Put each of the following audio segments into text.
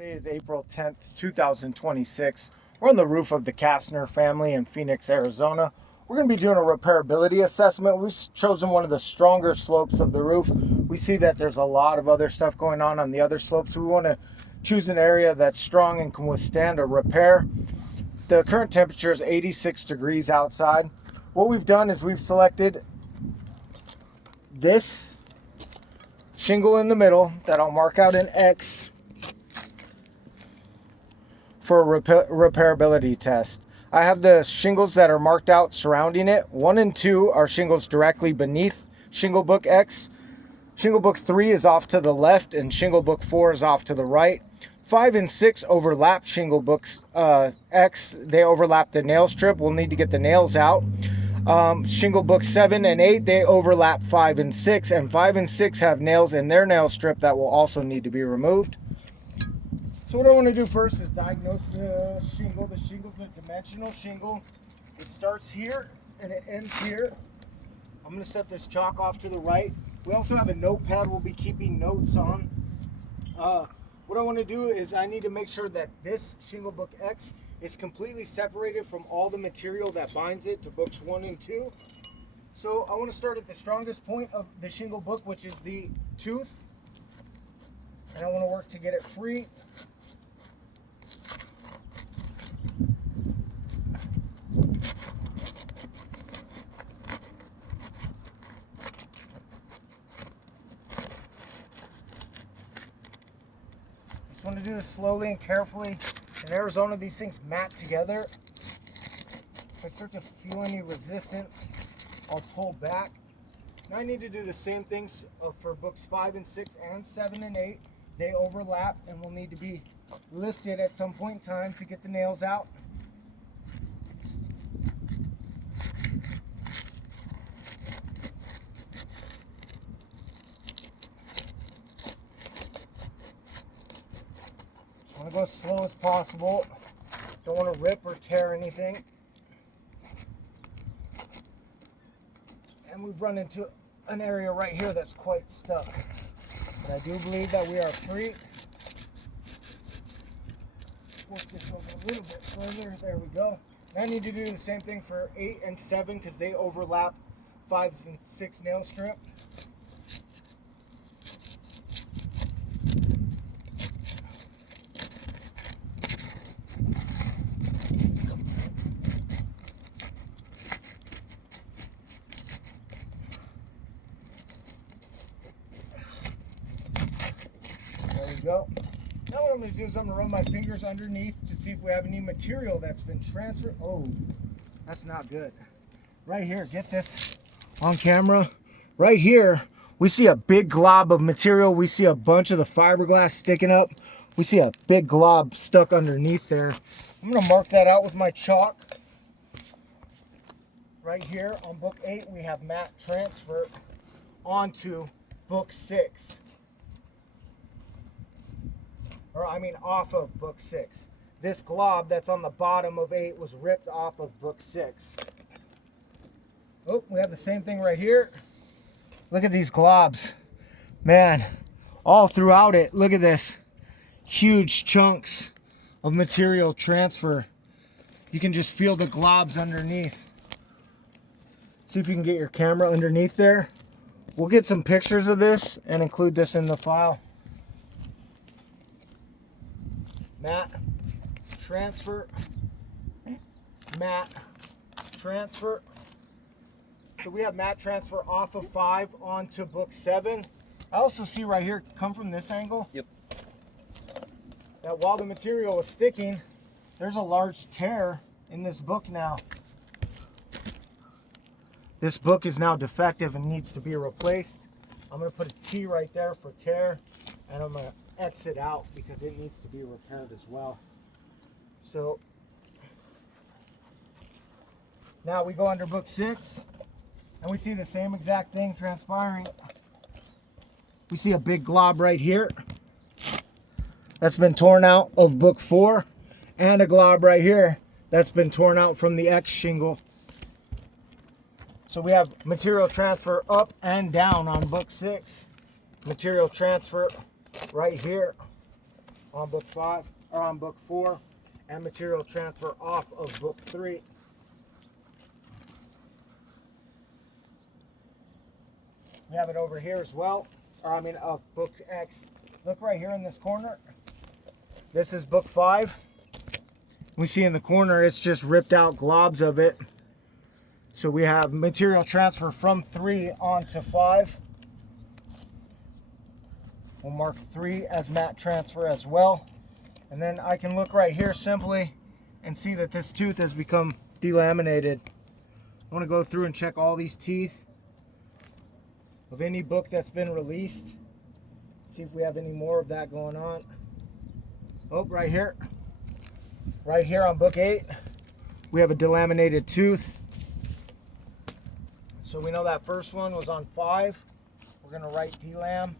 Today is April 10th, 2026. We're on the roof of the Castner family in Phoenix, Arizona. We're going to be doing a repairability assessment. We've chosen one of the stronger slopes of the roof. We see that there's a lot of other stuff going on the other slopes. We want to choose an area that's strong and can withstand a repair. The current temperature is 86 degrees outside. What we've done is we've selected this shingle in the middle that I'll mark out an X for a repairability test. I have the shingles that are marked out surrounding it. 1 and 2 are shingles directly beneath shingle book X. Shingle book 3 is off to the left and shingle book 4 is off to the right. 5 and 6 overlap shingle books X. They overlap the nail strip. We'll need to get the nails out. Shingle book 7 and 8, they overlap 5 and 6, and 5 and 6 have nails in their nail strip that will also need to be removed. So what I want to do first is diagnose the shingle. The shingle's a dimensional shingle. It starts here and it ends here. I'm going to set this chalk off to the right. We also have a notepad we'll be keeping notes on. What I want to do is I need to make sure that this shingle book X is completely separated from all the material that binds it to books 1 and 2. So I want to start at the strongest point of the shingle book, which is the tooth. And I want to work to get it free. Just want to do this slowly and carefully. In Arizona, these things mat together. If I start to feel any resistance, I'll pull back. Now I need to do the same things for books 5 and 6 and 7 and 8. They overlap and will need to be lifted at some point in time to get the nails out. I want to go as slow as possible. Don't want to rip or tear anything. And we've run into an area right here that's quite stuck. But I do believe that we are free. Work this over a little bit further. There we go. Now I need to do the same thing for 8 and 7 because they overlap 5 and 6 nail strip. There we go. Now what I'm going to do is I'm going to run my fingers underneath to see if we have any material that's been transferred. Oh, that's not good. Right here, get this on camera. Right here, we see a big glob of material. We see a bunch of the fiberglass sticking up. We see a big glob stuck underneath there. I'm going to mark that out with my chalk. Right here on book 8, we have mat transfer onto book 6. Off of book 6. This glob that's on the bottom of 8 was ripped off of book 6. Oh, we have the same thing right here. Look at these globs. Man, all throughout it, look at this. Huge chunks of material transfer. You can just feel the globs underneath. See if you can get your camera underneath there. We'll get some pictures of this and include this in the file. Mat transfer, mat transfer. So we have mat transfer off of 5 onto book 7. I also see right here, come from this angle. Yep. That while the material was sticking, there's a large tear in this book now. This book is now defective and needs to be replaced. I'm going to put a T right there for tear, and I'm going to exit out because it needs to be repaired as well. So now we go under book 6 and we see the same exact thing transpiring. We see a big glob right here that's been torn out of book 4 and a glob right here that's been torn out from the X shingle. So we have material transfer up and down on book 6. Material transfer right here. on book 5 or on book 4, and material transfer off of book 3. We have it over here as well, or I mean of book X. Look right here in this corner. This is book 5. We see in the corner it's just ripped out globs of it. So we have material transfer from 3 onto 5. We'll mark 3 as mat transfer as well. And then I can look right here simply and see that this tooth has become delaminated. I want to go through and check all these teeth of any book that's been released. See if we have any more of that going on. Oh, right here. Right here on book 8, we have a delaminated tooth. So we know that first one was on 5. We're going to write delam.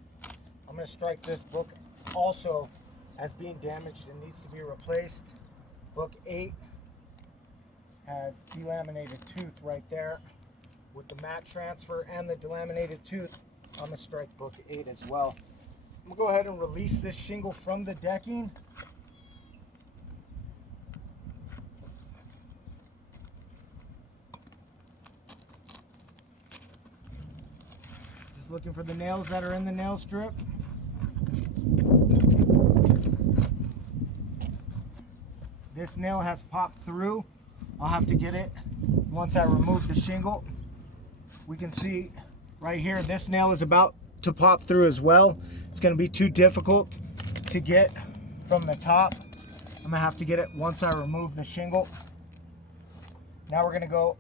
I'm going to strike this book also as being damaged and needs to be replaced. Book 8 has delaminated tooth right there. With the mat transfer and the delaminated tooth, I'm going to strike book 8 as well. I'm going to go ahead and release this shingle from the decking. Just looking for the nails that are in the nail strip. This nail has popped through. I'll have to get it once I remove the shingle. We can see right here, this nail is about to pop through as well. It's going to be too difficult to get from the top. I'm going to have to get it once I remove the shingle. Now we're going to go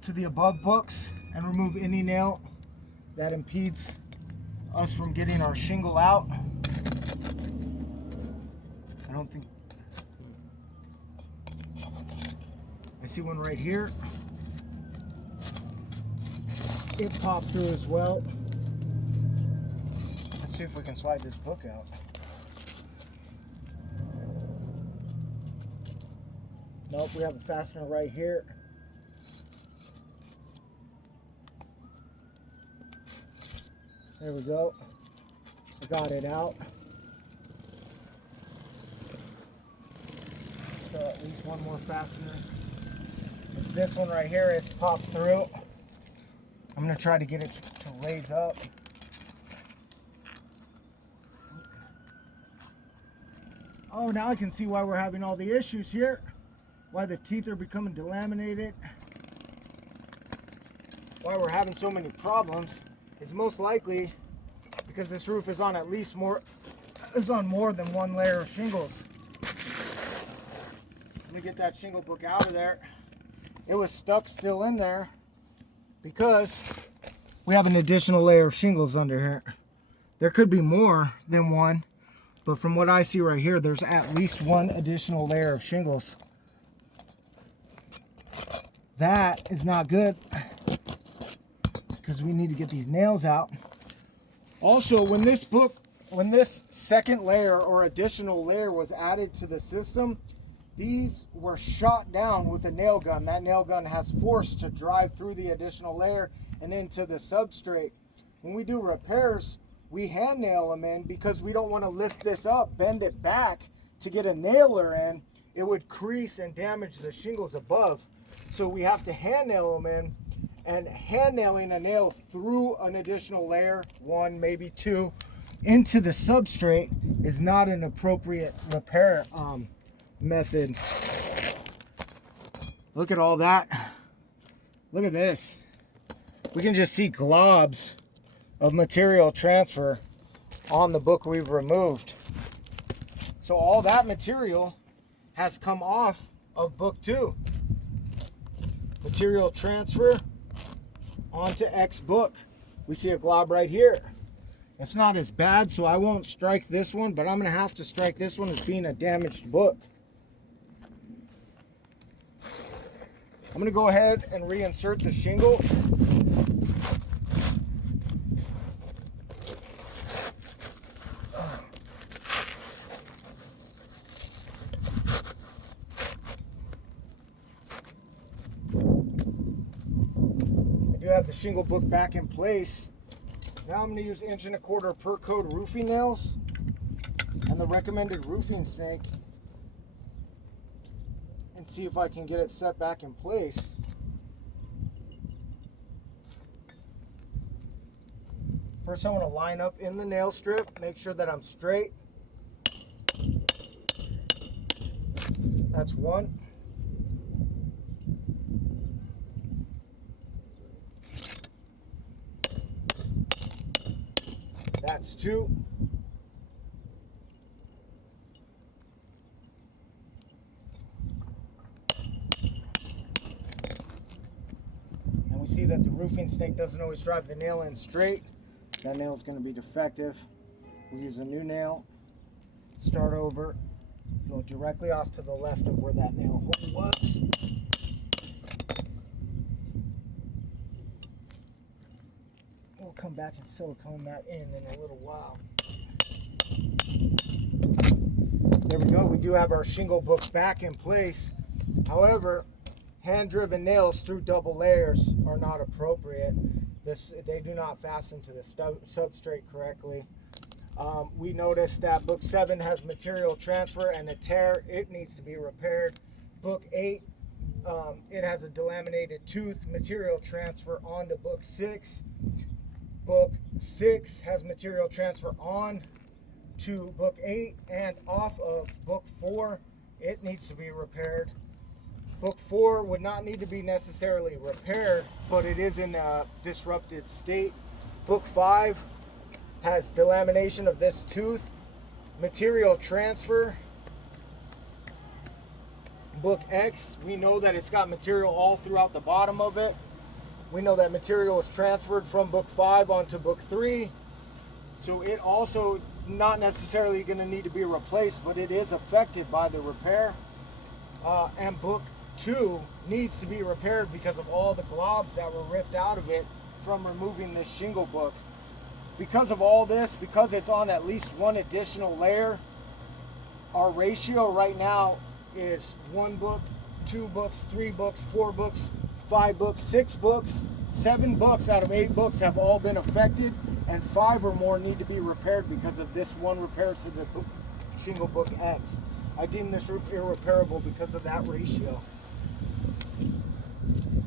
to the above books and remove any nail that impedes us from getting our shingle out. I don't think... I see one right here. It popped through as well. Let's see if we can slide this book out. Nope, we have a fastener right here. There we go. I got it out. So at least one more fastener. It's this one right here. It's popped through. I'm going to try to get it to raise up. Oh, now I can see why we're having all the issues here. Why the teeth are becoming delaminated. Why we're having so many problems is most likely because this roof is on more than one layer of shingles. Let me get that shingle book out of there. It was stuck still in there because we have an additional layer of shingles under here. There could be more than one, but from what I see right here, there's at least one additional layer of shingles. That is not good because we need to get these nails out. Also, when this second layer or additional layer was added to the system, these were shot down with a nail gun. That nail gun has force to drive through the additional layer and into the substrate. When we do repairs, we hand nail them in because we don't want to lift this up, bend it back to get a nailer in. It would crease and damage the shingles above. So we have to hand nail them in, and hand nailing a nail through an additional layer, one, maybe two, into the substrate is not an appropriate repair method. Look at all that. Look at this. We can just see globs of material transfer on the book we've removed. So all that material has come off of book 2. Material transfer onto X book. We see a glob right here. It's not as bad, so I won't strike this one, but I'm going to have to strike this one as being a damaged book. I'm going to go ahead and reinsert the shingle. I do have the shingle book back in place. Now I'm going to use 1 1/4 per code roofing nails. And the the recommended roofing snake and see if I can get it set back in place. First, I want to line up in the nail strip, make sure that I'm straight. That's one. That's two. And we see that the roofing snake doesn't always drive the nail in straight. That nail is going to be defective. We'll use a new nail. Start over. Go directly off to the left of where that nail hole was. We'll come back and silicone that in a little while. There we go. We do have our shingle book back in place. However, hand-driven nails through double layers are not appropriate. They do not fasten to the substrate correctly. We noticed that book 7 has material transfer and a tear. It needs to be repaired. Book 8, it has a delaminated tooth, material transfer onto book 6. Book 6 has material transfer on to book 8 and off of book 4. It needs to be repaired. Book 4 would not need to be necessarily repaired, but it is in a disrupted state. Book 5 has delamination of this tooth, material transfer. Book X, we know that it's got material all throughout the bottom of it. We know that material was transferred from book 5 onto book 3. So it also not necessarily going to need to be replaced, but it is affected by the repair. And book 2 needs to be repaired because of all the globs that were ripped out of it from removing this shingle book. Because of all this, because it's on at least one additional layer, our ratio right now is 1 book, 2 books, 3 books, 4 books, 5 books, 6 books. 7 books out of 8 books have all been affected, and 5 or more need to be repaired because of this one repair to the shingle book X. I deem this roof irreparable because of that ratio.